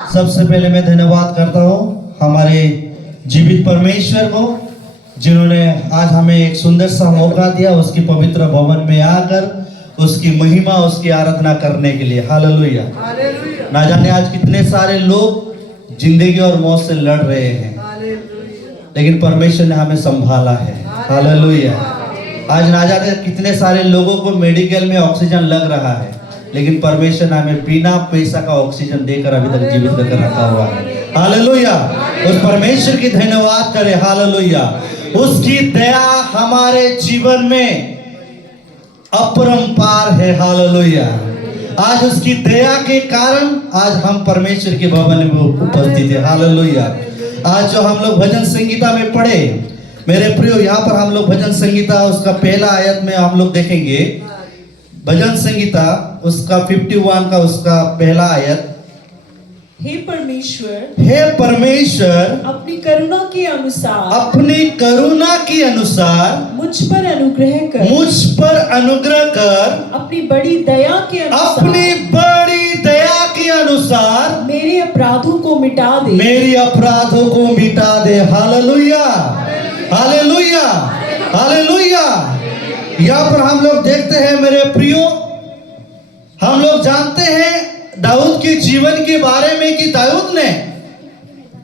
सबसे पहले मैं धन्यवाद करता हूँ हमारे जीवित परमेश्वर को, जिन्होंने आज हमें एक सुंदर सा मौका दिया उसकी पवित्र भवन में आकर उसकी महिमा, उसकी आराधना करने के लिए। हालेलुया। ना जाने आज कितने सारे लोग जिंदगी और मौत से लड़ रहे हैं, लेकिन परमेश्वर ने हमें संभाला है। हालेलुया। आज ना जाने कितने सारे लोगों को मेडिकल में ऑक्सीजन लग रहा है, लेकिन परमेश्वर ने हमें बिना पैसा का ऑक्सीजन देकर अभी तक जीवित करके रखा हुआ है। हालेलुया। उस परमेश्वर की धन्यवाद करें। हालेलुया। उसकी दया हमारे जीवन में अपरंपार है। हालेलुया। आज उसकी दया के कारण आज हम परमेश्वर के भवन में उपस्थित है। हालेलुया। आज जो हम लोग भजन संगीता में पढ़े, मेरे प्रियो, यहाँ पर हम लोग भजन संगीता उसका पहला आयत में हम लोग देखेंगे। भजन संगीता उसका 51 का उसका पहला आयत। हे परमेश्वर, अपनी करुणा के अनुसार मुझ पर अनुग्रह कर, अपनी बड़ी दया के अनुसार मेरे अपराधों को मिटा दे। हालेलुया। हालेलुया। हालेलुया। यहाँ पर हम लोग देखते हैं मेरे प्रियो, हम लोग जानते हैं दाऊद के जीवन के बारे में कि दाऊद ने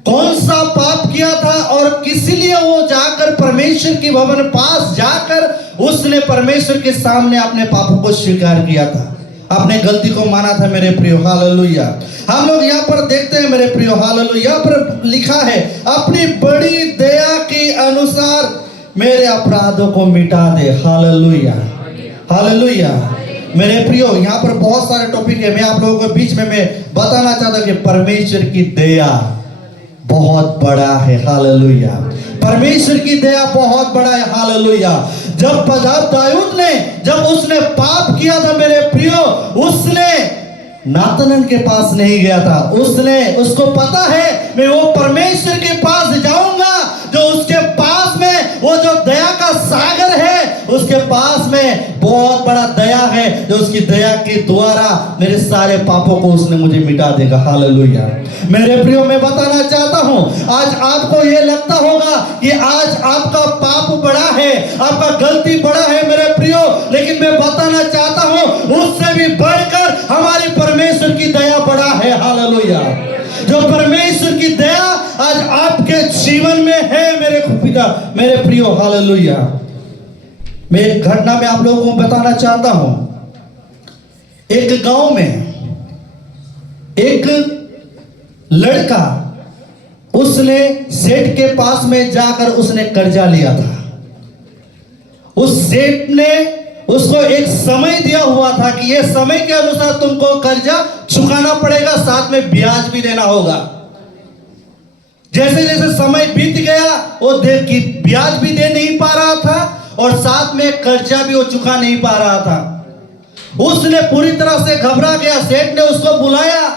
कौन सा पाप किया था और किस लिए वो जाकर परमेश्वर के भवन पास जाकर उसने परमेश्वर के सामने अपने पापों को स्वीकार किया था, अपने गलती को माना था। मेरे प्रियो, हालेलुया। हम लोग यहाँ पर देखते हैं मेरे प्रियो, हालेलुया, यहाँ पर लिखा है अपनी बड़ी दया के अनुसार मेरे अपराधों को मिटा दे। हालेलुया। हालेलुया। मेरे प्रियो, यहाँ पर बहुत सारे टॉपिक है, मैं आप लोगों को बीच में मैं बताना चाहता हूँ कि परमेश्वर की दया बहुत बड़ा है। हालेलुया। परमेश्वर की दया बहुत बड़ा है। हालेलुया। जब दाऊद ने जब उसने पाप किया था मेरे प्रियो, उसने नातनन के पास नहीं गया था। उसको पता है मैं वो परमेश्वर के पास जाऊंगा जो उसके पास में वो जो दया का सागर है, उसके पास में बहुत बड़ा दया है, जो उसकी दया के द्वारा मेरे सारे पापों को उसने मुझे मिटा देगा। हालेलुया। मेरे प्रियो, मैं बताना चाहता हूं, आज आपको ये लगता होगा कि आज आपका पाप बड़ा है, आपका गलती बड़ा है मेरे प्रियो, लेकिन मैं बताना चाहता हूं उससे भी बढ़कर हमारी परमेश्वर की दया बड़ा है। हालेलुया। जो परमेश्वर की दया आज आपके जीवन में है मेरे पिता, मेरे प्रियो। हालेलुया। मैं एक घटना में आप लोगों को बताना चाहता हूं। एक गांव में एक लड़का, उसने सेठ के पास में जाकर उसने कर्जा लिया था। उस सेठ ने उसको एक समय दिया हुआ था कि ये समय के अनुसार तुमको कर्जा चुकाना पड़ेगा, साथ में ब्याज भी देना होगा। जैसे जैसे समय बीत गया, वो देख कि ब्याज भी दे नहीं पा रहा था और साथ में कर्जा भी वो चुका नहीं पा रहा था। उसने पूरी तरह से घबरा गया। सेठ ने उसको बुलाया,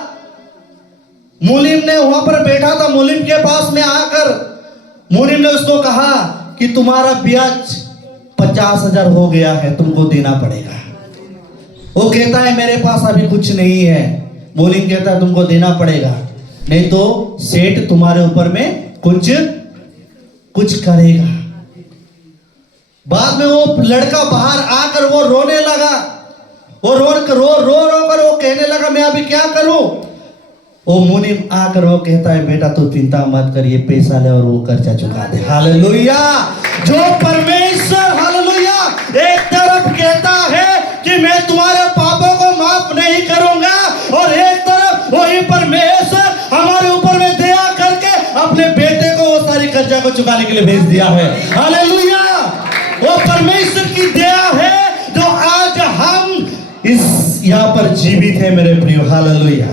मुनीम ने वहां पर बैठा था, मुनीम के पास में आकर मुनीम ने उसको कहा कि तुम्हारा ब्याज 50,000 हो गया है, तुमको देना पड़ेगा। वो कहता है मेरे पास अभी कुछ नहीं है। मुनीम कहता है तुमको देना पड़ेगा, नहीं तो सेठ तुम्हारे ऊपर में कुछ करेगा। बाद में वो लड़का बाहर आकर वो रोने लगा। वो रो कर वो कहने लगा मैं अभी क्या करूं। वो मुनीम आकर वो कहता है बेटा तू चिंता मत कर, ये पैसा ले और वो कर्जा चुका दे। हालेलुया। जो परमेश्वर, हालेलुया, एक तरफ कहता है कि मैं तुम्हारे पापों को माफ नहीं करूंगा, और एक तरफ वही परमेश्वर हमारे ऊपर में दया करके अपने बेटे को वो सारी कर्जा को चुकाने के लिए भेज दिया है। हालेलुया। वो परमेश्वर की दया है जो आज हम इस यहाँ पर जीवित है मेरे प्रियो। हालेलुया।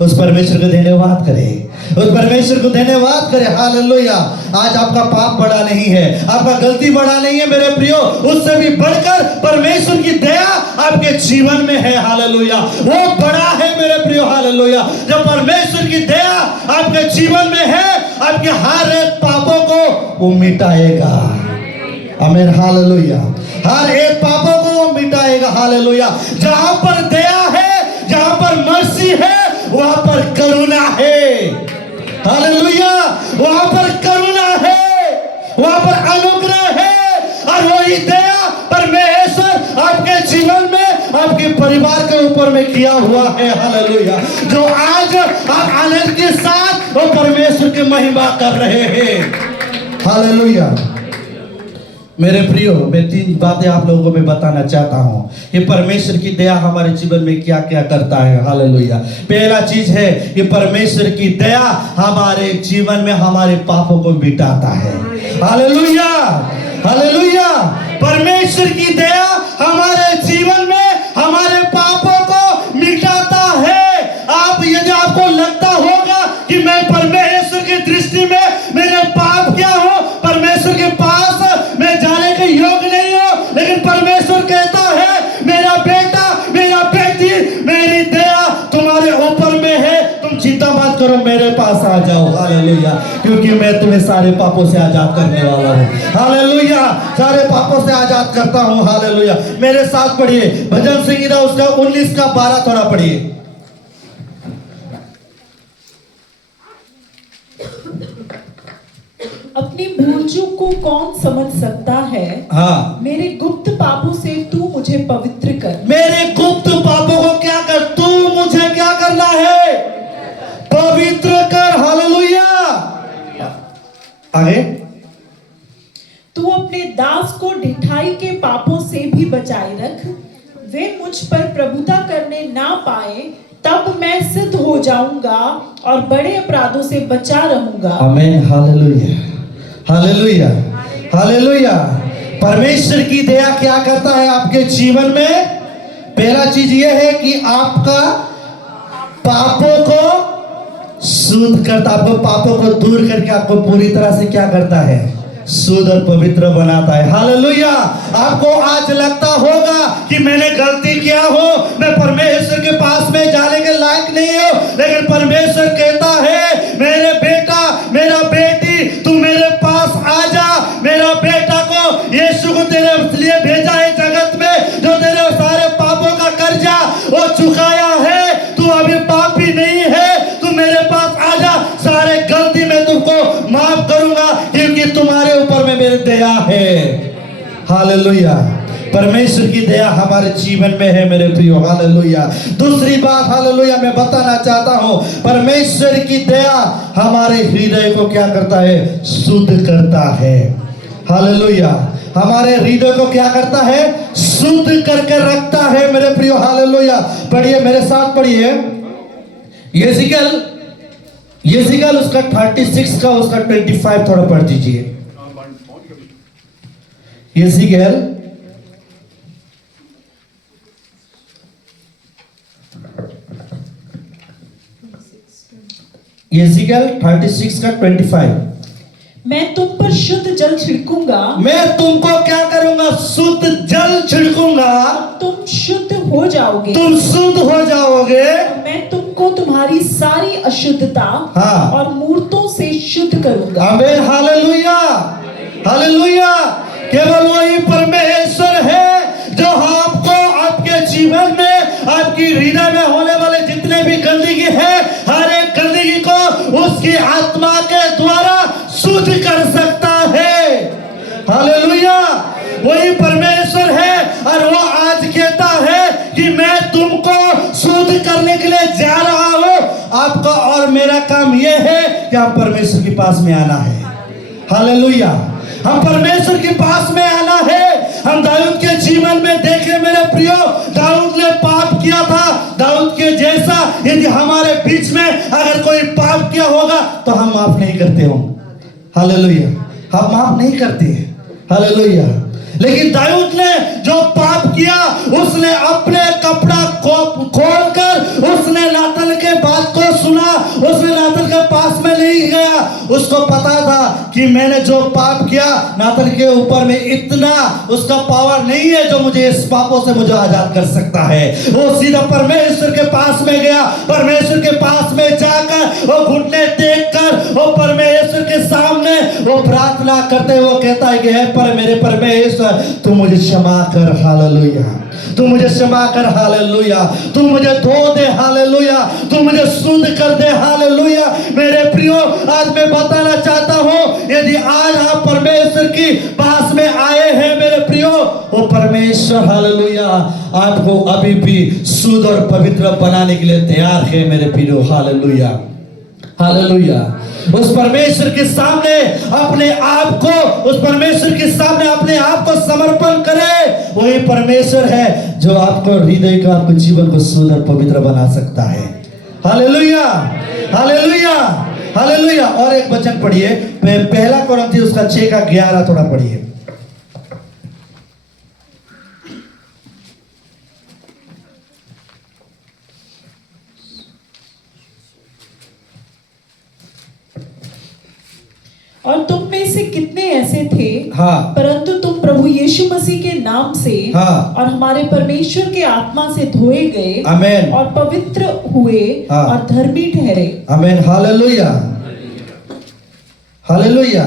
उस परमेश्वर को धन्यवाद करें, उस परमेश्वर को धन्यवाद करें। हालेलुया। आज आपका पाप बड़ा नहीं है, आपका गलती बड़ा नहीं है मेरे प्रियो, उससे भी बढ़कर परमेश्वर की दया आपके जीवन में है। हालेलुया। वो बड़ा है मेरे प्रियो। हालेलुया। जब परमेश्वर की दया आपके जीवन में है, आपके हर एक पापों को वो मिटाएगा। आमीन। हालेलुया। हर एक पापों को वो मिटाएगा। हालेलुया। जहां पर दया है, जहां पर मर्सी है, वहां पर करुणा है। हालेलुया। वहां पर करुणा है, वहां पर अनुग्रह है, और वही दया परमेश्वर आपके जीवन में, आपके परिवार के ऊपर में किया हुआ है। हालेलुया। जो आज आप आनंद के साथ वो परमेश्वर की महिमा कर रहे हैं। हालेलुया। मेरे प्रियो, मैं 3 बातें आप लोगों को मैं बताना चाहता हूं। ये परमेश्वर की दया हमारे जीवन में क्या क्या करता है। हालेलुया। पहला चीज है, ये परमेश्वर की दया हमारे जीवन में हमारे पापों को मिटाता है। Hallelujah, hallelujah. परमेश्वर की दया हमारे जीवन में हमारे पापों को मिटाता है। आप यदि आपको लगता होगा कि मैं परमेश्वर की दृष्टि में मेरे पाप क्या हो, परमेश्वर के पास मैं जाने के योग्य नहीं हूं, लेकिन परमेश्वर कहता है मेरा बेटा, मेरा बेटी, मेरी दया तुम्हारे ऊपर में है, तुम चिंता मत करो, मेरे पास आ जाओ। हालेलुया। क्योंकि मैं तुम्हें सारे पापों से आजाद करने वाला हूं। हालेलुया। सारे पापों से आजाद करता हूं। हालेलुया। मेरे साथ पढ़िए भजन संहिता उसका 19 का 12 थोड़ा पढ़िए। अपनी भूल चूक को कौन समझ सकता है? हाँ। मेरे गुप्त पापों से तू मुझे पवित्र कर। मेरे गुप्त पापों को क्या कर, तू मुझे क्या करना है? पवित्र कर। हालेलुया। आगे, तू अपने दास को ढिठाई के पापों से भी बचाए रख, वे मुझ पर प्रभुता करने ना पाए, तब मैं सिद्ध हो जाऊंगा और बड़े अपराधों से बचा रहूंगा। आमीन। Hallelujah, hallelujah, hallelujah. परमेश्वर की दया क्या करता है आपके जीवन में? पहला चीज यह है कि आपका पापों को शुद्ध करता, आपको पापों को दूर करके आपको पूरी तरह से क्या करता है? शुद्ध और पवित्र बनाता है। हालेलुया। आपको आज लगता होगा कि मैंने गलती किया हो, मैं परमेश्वर के पास में जाने के लायक नहीं हूं, लेकिन परमेश्वर कहता है मेरे बेटा, मेरा बेटी, तू मेरे पास आ जा। मेरा बेटा को, यीशु को तेरे लिए भेजा है जगत में, जो तेरे सारे पापों का कर्जा वो चुकाया है। तू अभी पापी नहीं है, तू मेरे पास आ जा, सारे गलती मैं तुमको माफ करूंगा, क्योंकि तुम्हारे ऊपर में मेरी दया है। हालेलुया। परमेश्वर की दया हमारे जीवन में है मेरे प्रियो। हालेलुया। दूसरी बात, हालेलुया, मैं बताना चाहता हूं, परमेश्वर की दया हमारे हृदय को क्या करता है? शुद्ध करता है। हालेलुया। हमारे हृदय को क्या करता है? शुद्ध करके रखता है मेरे प्रियो। हालेलुया। पढ़िए, मेरे साथ पढ़िए यिर्मयाह उसका 36 का उसका 25 थोड़ा पढ़ दीजिए। यिर्मयाह यिर्मयाह 36 का 25। मैं तुम पर शुद्ध जल छिड़कूंगा, मैं तुमको क्या करूंगा? शुद्ध जल छिड़कूंगा, तुम शुद्ध हो जाओगे, तुम शुद्ध हो जाओगे। मैं तुमको तुम्हारी सारी अशुद्धता हाँ। और मूर्तों से शुद्ध करूंगा। आमीन। Hallelujah, hallelujah. केवल वही परमेश्वर है जो आपको आपके जीवन में, आपकी हृदय में होने वाले जितने भी गंदगी है, हर एक गंदगी को उसकी आत्मा के द्वारा शुद्ध कर सकता है। हालेलुया। वही परमेश्वर है, और वो आज कहता है कि मैं तुमको शुद्ध करने के लिए जा रहा हूं। आपका और मेरा काम यह है कि हम परमेश्वर के पास में आना है। हालेलुया। हम परमेश्वर के पास में आना है। हम दाऊद के जीवन में देखे मेरे प्रियो, दाऊद ने पाप किया था। दाऊद के जैसा यदि हमारे बीच में अगर कोई पाप किया होगा तो हम माफ नहीं करते हो। हालेलुया। हम माफ नहीं करते। हालेलुया। लेकिन दाऊद ने जो पाप किया, उसने अपने कपड़ा खोलकर उसने नातान के बात को सुना। उसने नातान के पास में नहीं गया। उसको पता था कि मैंने जो पाप किया, नातान के ऊपर में इतना उसका पावर नहीं है जो मुझे इस पापों से मुझे आजाद कर सकता है। वो सीधा परमेश्वर के पास में गया। परमेश्वर के पास में जाकर वो घुटने देखकर वो परमेश्वर के सामने वो प्रार्थना करते हुए कहता है कि हे मेरे परमेश्वर, तू मुझे क्षमा कर। हालेलुया। तू मुझे क्षमा कर। हालेलुया। तू मुझे धो दे। हालेलुया। तू मुझे शुद्ध कर दे। हालेलुया। मेरे प्रियो, आज मैं बताना चाहता हूं, यदि आज आप परमेश्वर की पास में आए हैं मेरे प्रियो, वो परमेश्वर हालेलुया आपको अभी भी शुद्ध और पवित्र बनाने के लिए तैयार है मेरे प्रियो। Hallelujah, hallelujah. उस परमेश्वर के सामने अपने आप को, उस परमेश्वर के सामने अपने आप को समर्पण करें। वही परमेश्वर है जो आपको हृदय का, आपके जीवन को शुद्ध और पवित्र बना सकता है। Hallelujah, hallelujah, hallelujah. और एक वचन पढ़िए, पहला कोरिन्थियों उसका 6 का 11 थोड़ा पढ़िए। और तुम में से कितने ऐसे थे, हाँ, परंतु तुम प्रभु यीशु मसीह के नाम से हाँ, और हमारे परमेश्वर के आत्मा से धोए गए आमेन, और पवित्र हुए, हाँ, और धर्मी ठहरे। आमेन, हालेलुया, हालेलुया।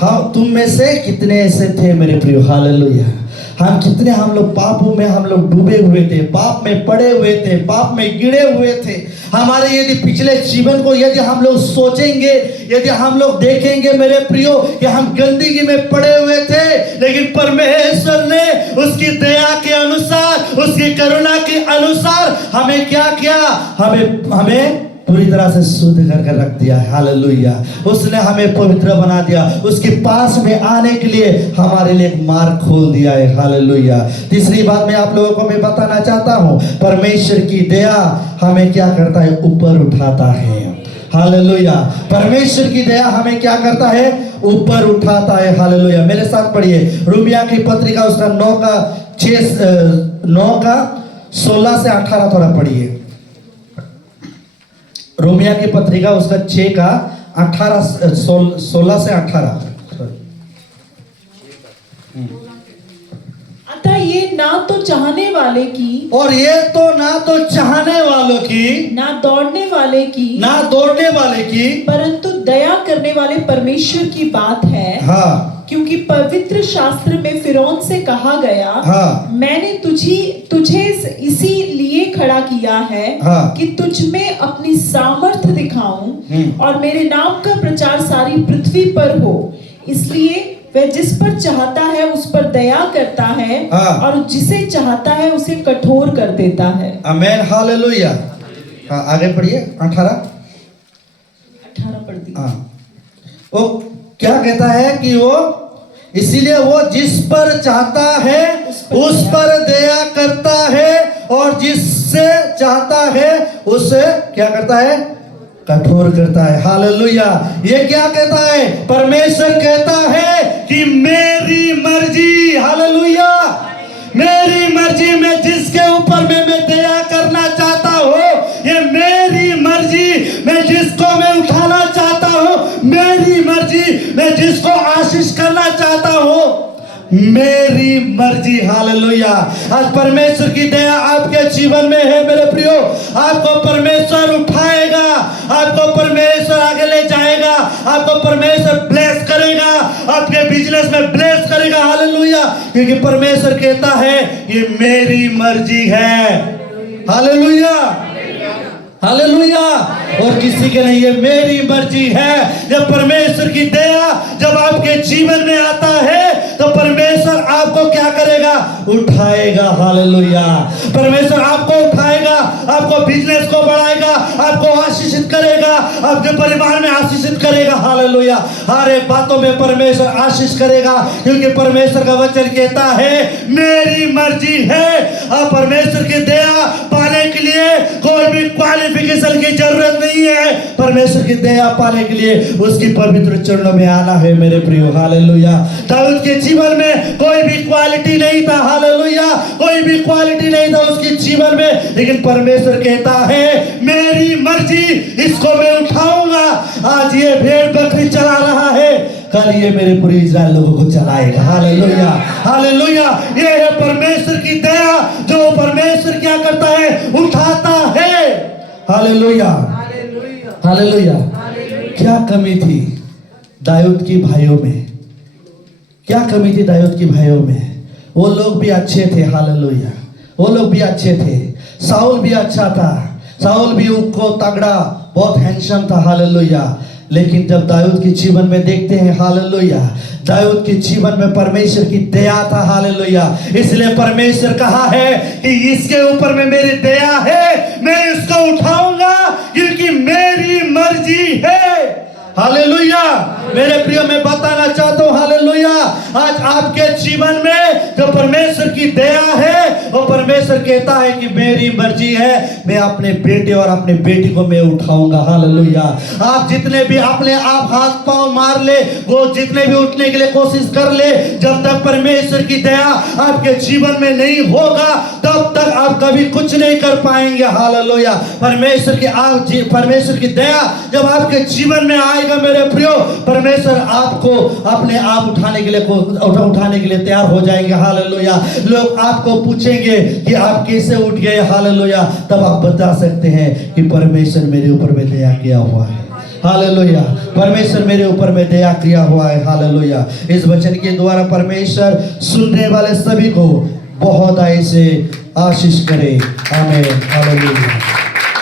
हाँ, तुम में से कितने ऐसे थे मेरे प्रियो। हालेलुया। हम लोग पापों में हम लोग डूबे हुए थे, पाप में पड़े हुए थे, पाप में गिरे हुए थे। हमारे यदि पिछले जीवन को यदि हम लोग सोचेंगे, यदि हम लोग देखेंगे मेरे प्रियो कि हम गंदगी में पड़े हुए थे, लेकिन परमेश्वर ने उसकी दया के अनुसार, उसकी करुणा के अनुसार हमें क्या किया, हमें पूरी तरह से शुद्ध कर रख दिया है। हालेलुया। उसने हमें पवित्र बना दिया, उसके पास में आने के लिए हमारे लिए एक मार्ग खोल दिया है। हालेलुया। तीसरी बात मैं आप लोगों को मैं बताना चाहता हूँ, परमेश्वर की दया हमें क्या करता है, ऊपर उठाता है। हालेलुया। परमेश्वर की दया हमें क्या करता है, ऊपर उठाता है। हालेलुया। मेरे साथ पढ़िए रोमियो की पत्रिका उसका 9 का 16 से 18 थोड़ा पढ़िए। रोमियो की पत्रिका उसका 6 का 16 से 18। अतः ये ना तो चाहने वाले की, और ये तो ना तो चाहने वालों की, ना दौड़ने वाले की, ना दौड़ने वाले की, परंतु दया करने वाले परमेश्वर की बात है। हाँ, क्योंकि पवित्र शास्त्र में फिरौन से कहा गया, हाँ, मैंने तुझे इसीलिए खड़ा किया है, हाँ, कि तुझ में अपनी सामर्थ्य दिखाऊं और मेरे नाम का प्रचार सारी पृथ्वी पर हो। इसलिए वह जिस पर चाहता है उस पर दया करता है, हाँ, और जिसे चाहता है उसे कठोर कर देता है। आमेन, हालेलुया। हाँ, आगे पढ़िए 18 पढ़ दी। हाँ, वो क्या कहता है कि वो इसीलिए वो जिस पर चाहता है उस पर दया करता है, और जिससे चाहता है उसे क्या करता है, कठोर करता है। हालेलुया। ये क्या कहता है, परमेश्वर कहता है कि मेरी मर्जी, हालेलुया, मेरी मर्जी में जिसके ऊपर मैं दया करना चाहता हूँ, ये मेरी मर्जी, मैं जिसको मैं उठाना चाहता हूँ, मेरी मर्जी, मैं जिसको आशीष करना चाहता हूँ, मेरी मर्जी। हालेलुया। आज परमेश्वर की दया आपके जीवन में है मेरे प्रियो। आपको परमेश्वर उठाएगा, आपको परमेश्वर आगे ले जाएगा, आपको परमेश्वर ब्लेस करेगा, आपके बिजनेस में ब्लेस करेगा। हालेलुया। क्योंकि परमेश्वर कहता है ये मेरी मर्जी है। Hallelujah, hallelujah. और किसी के नहीं, ये मेरी मर्जी है। जब परमेश्वर की दया जब आपके जीवन में आता है तो परमेश्वर आपको क्या करेगा, उठाएगा। हालेलुया। परमेश्वर आपको उठाएगा, आपको बिजनेस को बढ़ाएगा, आपको आशीषित करेगा, आपके परिवार में आशीषित करेगा। हालेलुया। हर एक बातों में परमेश्वर आशीष करेगा, क्योंकि परमेश्वर का वचन कहता है मेरी मर्जी है। और परमेश्वर की दया पाने के लिए कोई भी क्वालिफिकेशन की जरूरत नहीं है। परमेश्वर की दया पाने के लिए उसकी पवित्र चरणों में आना है मेरे प्रियो। हालेलुया। दाऊद के जीवन में कोई भी क्वालिटी नहीं था। हालेलुया। कोई भी क्वालिटी नहीं था उसके जीवन में, लेकिन परमेश्वर कहता है मेरी मर्जी, इसको मैं उठाऊंगा। आज ये भेड़ बकरी चला रहा है, कल ये मेरे पूरे इस्राएल लोगों को चलाएगा। Hallelujah, hallelujah. ये है परमेश्वर की दया, जो परमेश्वर क्या करता है, उठाता है। Hallelujah, hallelujah. क्या कमी थी दाऊद की भाइयों में, क्या कमी थी दाऊद की भाइयों में? वो लोग भी अच्छे थे। हालेलुया। वो लोग भी अच्छे थे। साउल भी अच्छा था, साउल भी उनको तगड़ा, बहुत हैंडसम था। हालेलुया। लेकिन जब दाऊद के जीवन में देखते हैं, हालेलुया, दाऊद के जीवन में परमेश्वर की दया था, हालेलुया। इसलिए परमेश्वर कहा है कि इसके ऊपर में मेरी दया है, मैं इसको उठाऊंगा क्योंकि मेरी मर्जी है। हालेलुया। मेरे प्रिय, मैं बताना चाहता हूं, हालेलुया, आज आपके जीवन में जो परमेश्वर की दया है, वो परमेश्वर कहता है कि मेरी मर्जी है, मैं अपने बेटे और अपने बेटी को मैं उठाऊंगा। हालेलुया। आप जितने भी अपने आप हाथ पांव मार ले, वो जितने भी उठने के लिए कोशिश कर ले, जब तक परमेश्वर की दया आपके जीवन में नहीं होगा, तब तक आप कभी कुछ नहीं कर पाएंगे। हालेलुया। परमेश्वर की दया जब आपके जीवन में आएगा, मेरे प्रियो, परमेश्वर आपको अपने आप उठाने के लिए तैयार हो जाएंगे। हालेलुया। लोग आपको पूछेंगे कि आप कैसे उठ गए, हालेलुया, तब आप बता सकते हैं कि परमेश्वर मेरे ऊपर में दया किया हुआ है। हालेलुया। परमेश्वर मेरे ऊपर में दया किया हुआ है। हालेलुया। इस वचन के द्वारा परमेश्वर सुनने वाले सभी को बहुत ऐसे आशीष करे। आमीन। हालेलुया।